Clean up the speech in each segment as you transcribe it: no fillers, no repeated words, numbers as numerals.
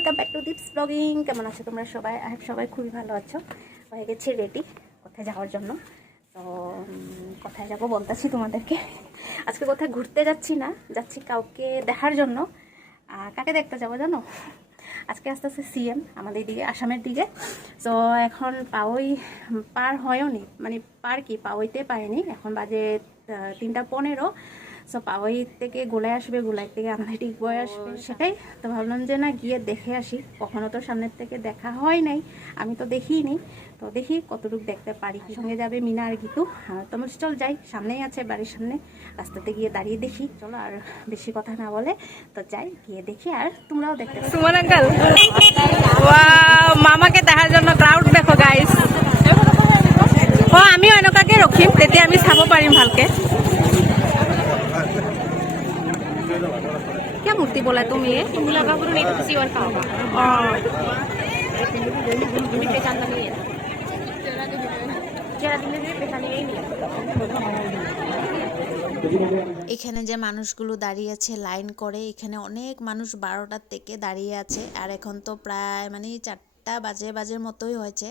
Welcome back to Deep's blogging. কেমন আছো তোমরা সবাই? সবাই খুবই ভালো আছো। হয়ে গেছি রেডি কোথায় যাওয়ার জন্য। তো কোথায় যাবো বলতেছি তোমাদেরকে। আজকে কোথায় ঘুরতে যাচ্ছি না, যাচ্ছি কাউকে দেখার জন্য। কাকে দেখতে যাবো জানো? আজকে আস্তে আস্তে সিএম আমাদের দিকে, আসামের দিকে। তো এখন পাওই পার হয়ওনি, মানে পার কি পাওইতে পারিনি। এখন বাজে 3:15। সো পাওয়াই থেকে গোলায় আসবে, গোলাই থেকে আমাদের ঠিক বয়ে আসবে, সেটাই তো ভাবলাম যে না গিয়ে দেখে আসি। কখনো তো সামনের থেকে দেখা হয় নাই, আমি তো দেখিনি, তো দেখি কতটুকু দেখতে পারি। সঙ্গে যাবে মিনা আর গীতু। তোমরা চল যাই, সামনেই আছে, বাড়ির সামনে, রাস্তাতে গিয়ে দাঁড়িয়ে দেখি। চলো আর বেশি কথা না বলে তো যাই, গিয়ে দেখি আর তোমরাও দেখতে। সুমন আঙ্কেল, মামাকে দেখার জন্য ক্রাউড দেখো গাইস। ও আমিও এনেকুৱাকে ৰখিম, তেতিয়া আমি চাব পাৰিম ভালকে। क्या मूर्ति बोला तुम? ये এখানে যে মানুষগুলো দাঁড়িয়ে আছে লাইন করে, এখানে অনেক মানুষ 12টার থেকে দাঁড়িয়ে আছে। আর এখন তো প্রায় মানে 4টা বাজের মতোই হয়েছে।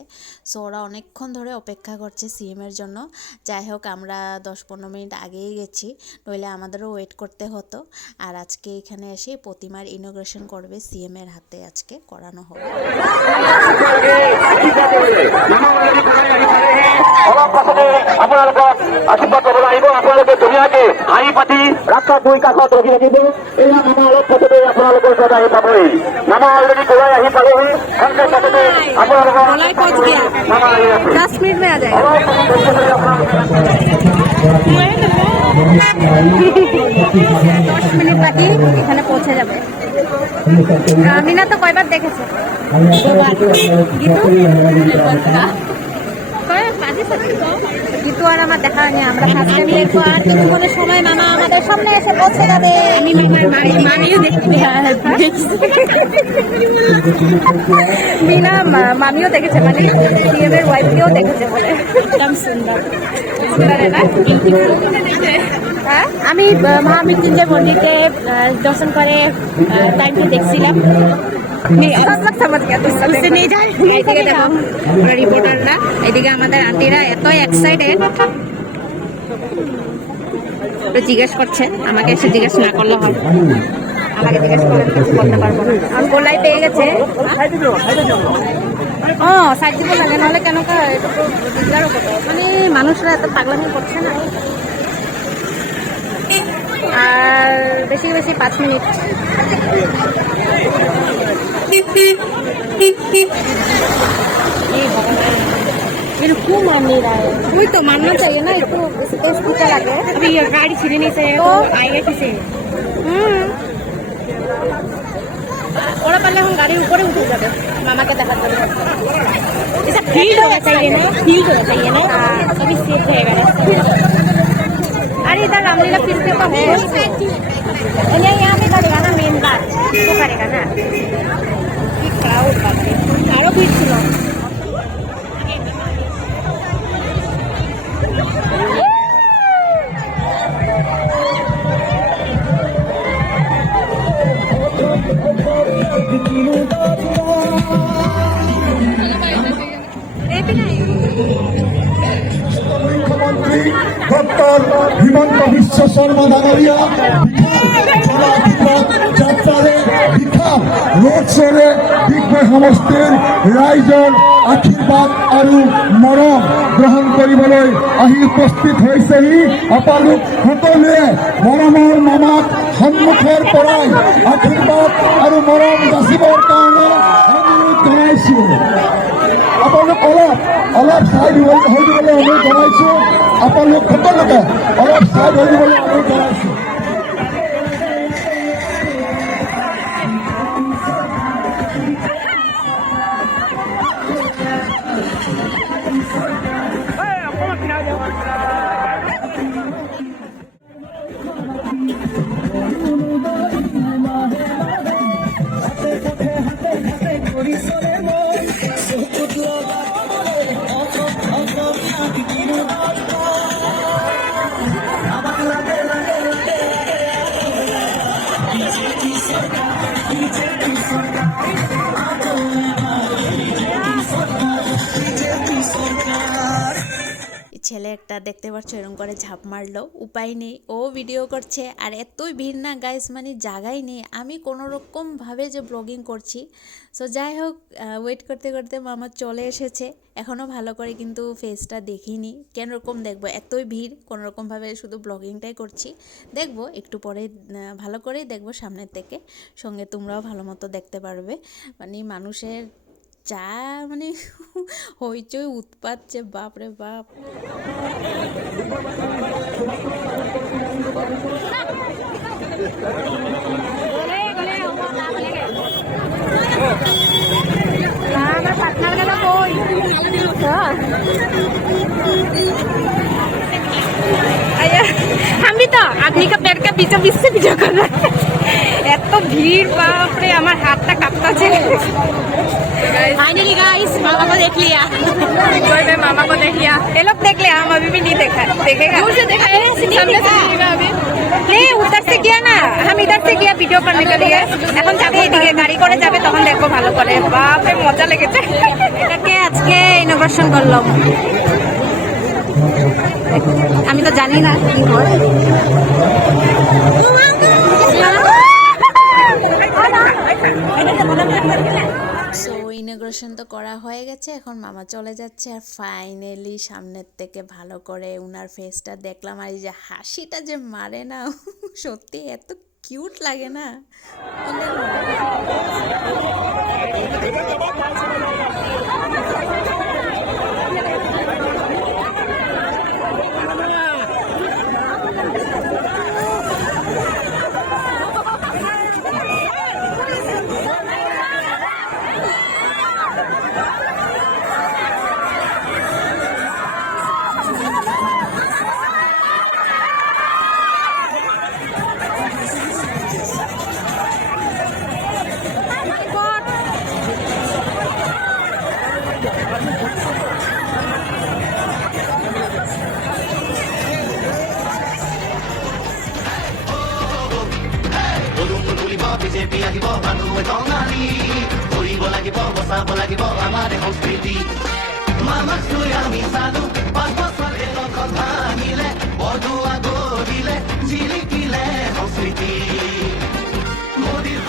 সো ওরা অনেকক্ষণ ধরে অপেক্ষা করছে সিএমের জন্য। যাই হোক, আমরা 10-15 মিনিট আগেই গেছি, নইলে আমাদেরও ওয়েট করতে হতো। আর আজকে এখানে এসে প্রতিমার ইনোগ্রেশন করবে, সিএমের হাতে আজকে করানো হবে। আপোনালোকক আশীৰ্বাদ ল'বলৈ আহিব। আপোনালোকে ধুনীয়াকৈ হাঁহি পাতি ৰাস্তা দুই কাষত ৰখি থাকিব। এয়া মামা অলপ পাছতে আপোনালোকৰ ওচৰত আহি পাবহি। মামা অলৰেডি গৈ আহি পাবহি। ঘণ্টা পাছতে আপোনালোকৰ মামা আহি আছে। 10 मिनट में आ जाएगा। 10 মিনিট বাকি এখানে পৌঁছে যাবে। মিনা তো কয়বার দেখেছে গীতু আর আমার দেখা হয়নি। আমরা ফার্স্ট টাইম দেখবো, আর কিছুক্ষণের সময় মামা আমাদের সামনে এসে পৌঁছে যাবে। আমি মামার মামিও দেখতে মিনা মামিও দেখেছে, মানে সিএমের ওয়াইফকেও দেখেছে বলে। একদম সুন্দর আমি মহামৃত্যুঞ্জয় মন্দিরকে দর্শন করে টাইমটি দেখছিলাম। রিপোর্টাররা এদিকে আমাদের আন্টিরা এত এক্সাইটেড, জিজ্ঞেস করছে আমাকে, এসে জিজ্ঞেস না করলে হবে। আমাকে জিজ্ঞেস করলে কিছু বলতে পারবো না। আর গোলাই পেয়ে গেছে। ও সাইড দিব লাগে, নাহলে কেন মানে মানুষরা এত পাগলামি করছে না। আর বেশি বেশি 5 মিনিট। इनको मानने रहा है, कोई तो मानना चाहिए ना। इसको स्पेस पूछा लगे। अभी ये गाड़ी छिड़ने नहीं से तो आएगा किसे? और पहले हम गाड़ी ऊपर उठ जाते मामा के देखा जाते। ऐसा फील्ड होना चाहिए ना, फील्ड होना चाहिए ना, तभी सेफ रहेगा। अरे इधर रामलीला फील्ड पे कब यहाँ पे करेगा ना, मेन बात तो करेगा ना। क्राउड बाकी आरो भीड़ ছিল। মুখ্যমন্ত্রী ডক্টর হিমন্ত বিশ্ব শৰ্মা ডাঙৰীয়া যাত্ৰাৰে বিশাল ৰোড শ্ব'ৰে ডিগবৈ সমষ্টিৰ ৰাইজৰ আশীৰ্বাদ আৰু মৰম গ্ৰহণ কৰিবলৈ আহি উপস্থিত হৈছেহি। আপোনালোক সকলোৱে মৰমৰ মামাক সন্মুখৰ পৰাই আশীৰ্বাদ আৰু মৰম যাচিবৰ কাৰণে অনুৰোধ জনাইছোঁ। আপোনালোক অলপ চাইড হৈ দিবলৈ অনুৰোধ জনাইছোঁ। আপোনালোক সকলোকে অলপ চাইড হৈ দিবলৈ অনুৰোধ জনাইছোঁ। ছেলে একটা দেখতে পাচ্ছ এরকম করে ঝাঁপ মারলো, উপায় নেই, ও ভিডিও করছে। আর এতই ভিড় না গাইস, মানে জায়গাই নেই, আমি কোনো রকমভাবে যে ব্লগিং করছি। সো যাই হোক, ওয়েট করতে করতে মামা চলে এসেছে। এখনও ভালো করে কিন্তু ফেসটা দেখিনি, কেন রকম দেখবো, এতই ভিড়, কোনো রকমভাবে শুধু ব্লগিংটাই করছি। দেখবো একটু পরে, ভালো করেই দেখবো সামনের থেকে, সঙ্গে তোমরাও ভালো মতো দেখতে পারবে। মানে মানুষের যা মানে হইচই উৎপাত, যে বাপরে বাপ। हम भी तो आदमी का पेट का पीछे बीच से पीछे कर रहा है। এত ভিড়, বাপরে আমার হাতটা কাঁপতাছে। फाइनली गाइस मामा को देख लिया, मामा को देख लिया। ये लोग देख लिया, हम अभी भी नहीं देखा, देखेगा दूर से देखा है, सामने से देखेगा अभी नहीं। उधर से किया ना, हम इधर से किया वीडियो करने के लिए। এখন যাবে এদিকে, গাড়ি করে যাবে, তখন দেখবো ভালো করে। বাপরে মজা লেগেছে। এটাকে আজকে ইনোভেশন করলাম, আমি তো জানি না কি হয়। সো ইনোগ্রেশন তো করা হয়ে গেছে, এখন মামা চলে যাচ্ছে। আর ফাইনালি সামনের থেকে ভালো করে উনার ফেসটা দেখলাম, আর এই যে হাসিটা যে মারে না, সত্যি এত কিউট লাগে না। বিজেপি আহিব মানুহে টঙালি কৰিব লাগিব, বচাব লাগিব আমাৰ সংস্কৃতি। মামাক লৈ আমি চালো 5 বছৰ এলখন ভাঙিলে, বৰদোৱা গঢ়িলে, জিলিকিলে সংস্কৃতি। মোদীৰ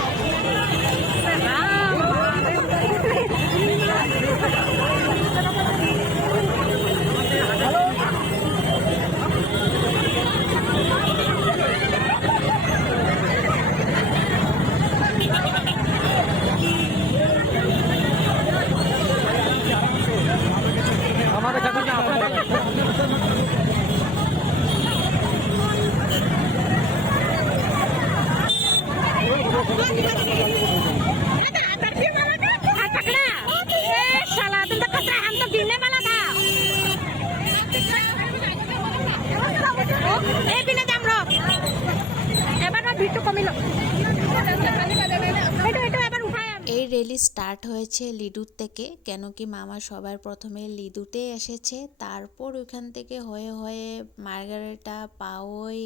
এই র্যালি স্টার্ট হয়েছে লিডুর থেকে, কেন কি মামা সবার প্রথমে লিডুতে এসেছে, তারপর ওইখান থেকে হয়ে হয়ে মার্গারেটা, পাওই,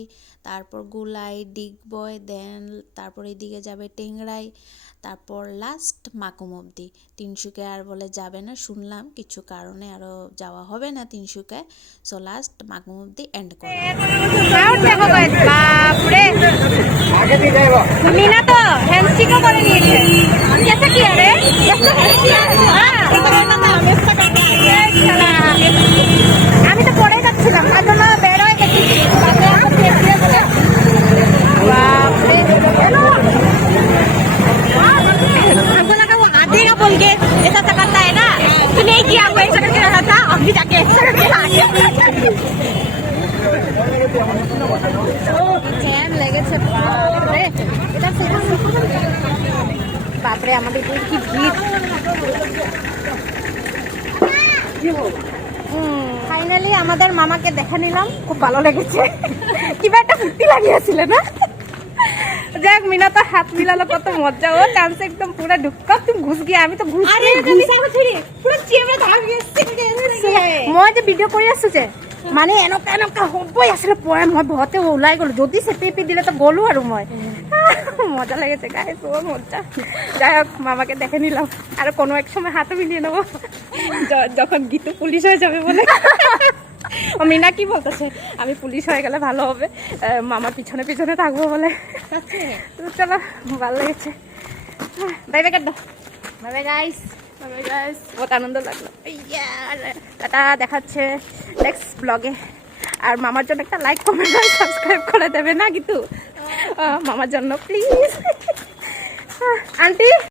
তারপর গুলাই, ডিগবয়, দেন তারপর এদিকে যাবে টেংরাই, তারপর লাস্ট মাকুম অবধি। তিনসুকিয়া আর বলে যাবে না, শুনলাম কিছু কারণে আরও যাওয়া হবে না তিনসুকিয়ায়। সো লাস্ট মাকুম অবধি এন্ড করে। मीना तो हैंडस्टिकও করে নিয়েছে। कैसे किया रे? আমি তো পড়ে যাচ্ছিলাম, তার জন্য বের হয়ে গেছি। हमको लगा वो आधेगा बोल के ऐसा सा करता है ना, तो नहीं किया, वो ऐसा करके रहा था, अभी जाके ऐसा करके आ गया। জ্যাম লেগেছে, বাপরে আমাদের কি ভিড়। ফাইনালি আমাদের মামাকে দেখে নিলাম, খুব ভালো লেগেছে, কিবা একটা ফুর্তি লাগিয়েছিল না। যাক, মিনা তো হাত মিলালো, কত মজা। ও চান্স একদম পুরো ঢুকা, তুমি ঘুষ গিয়া, আমি তো ঘুষ পুরো চেপে ধার গেছে। মই যে ভিডিও কৰি আছো যে, মানে এনেকুৱা হ'বই আছিলে পৰে মই ভয়তে ওলাই গ'লো যদি চেপি দিলে তো গ'লো আৰু মই মজা লেগেছে গাইস ও মজা যাই হোক মামাকে দেখে নিলাম আর কোনো এক সময় হাতও মিলিয়ে নেবো যখন গীতু পুলিশ হয়ে যাবে বলে ও মিনা কি বলতেছে আমি পুলিশ হয়ে গেলে ভালো হবে মামার পিছনে পিছনে থাকবো বলে তো চলো ভালো লেগেছে বাই বাই কাট দাও বাই বাই গাইস বহুত আনন্দ লাগলো টাটা দেখাচ্ছে নেক্সট ব্লগে আর মামার জন্য একটা লাইক কমেন্ট আর সাবস্ক্রাইব করে দেবে না কিন্তু মামার জন্য প্লিজ আন্টি